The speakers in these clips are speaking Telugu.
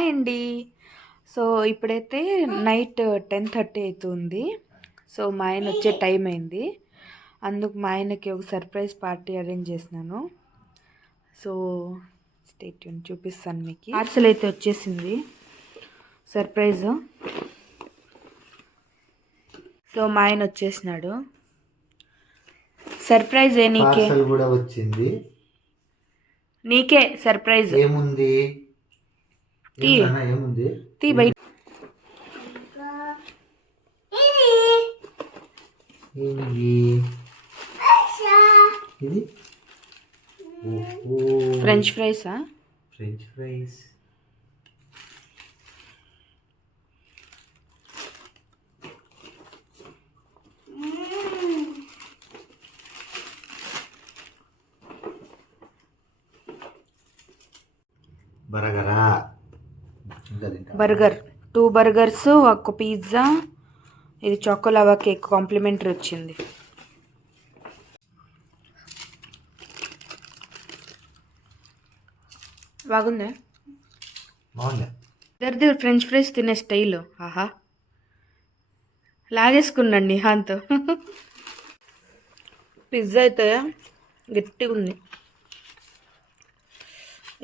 హాయ్ అండి. సో ఇప్పుడైతే నైట్ 10:30 అవుతుంది. సో మా ఆయన వచ్చే టైం అయింది. అందుకు మా ఆయనకి ఒక సర్ప్రైజ్ పార్టీ అరేంజ్ చేసినాను. సో స్టే ట్యూన్, చూపిస్తాను మీకు. పార్సల్ అయితే వచ్చేసింది, సర్ప్రైజ్. సో మా ఆయన వచ్చేసినాడు. సర్ప్రైజ్ నీకే కూడా వచ్చింది. నీకే సర్ప్రైజ్. ఏముంది ఏముంది తీ బయట. ఇది ఫ్రెంచ్ ఫ్రైసా? French fries. బర్గర్, 2 బర్గర్స్, ఒక పిజ్జా, ఇది చాకోలావా కేక్ కాంప్లిమెంటరీ వచ్చింది. బాగుందా? ఇద్దరిది ఫ్రెంచ్ ఫ్రైస్ తినే స్టైల్. ఆహా, లాగేసుకున్నాండి హాంతో. పిజ్జా అయితే గట్టిగా ఉంది.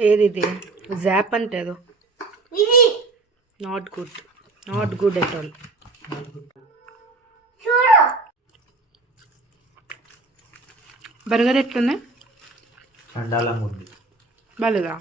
ఏది ఇది? జాప్ అంటే ఏదో not good at all. Burger ఎట్లుంది? చండాలంగా ఉంది. బాలేదా?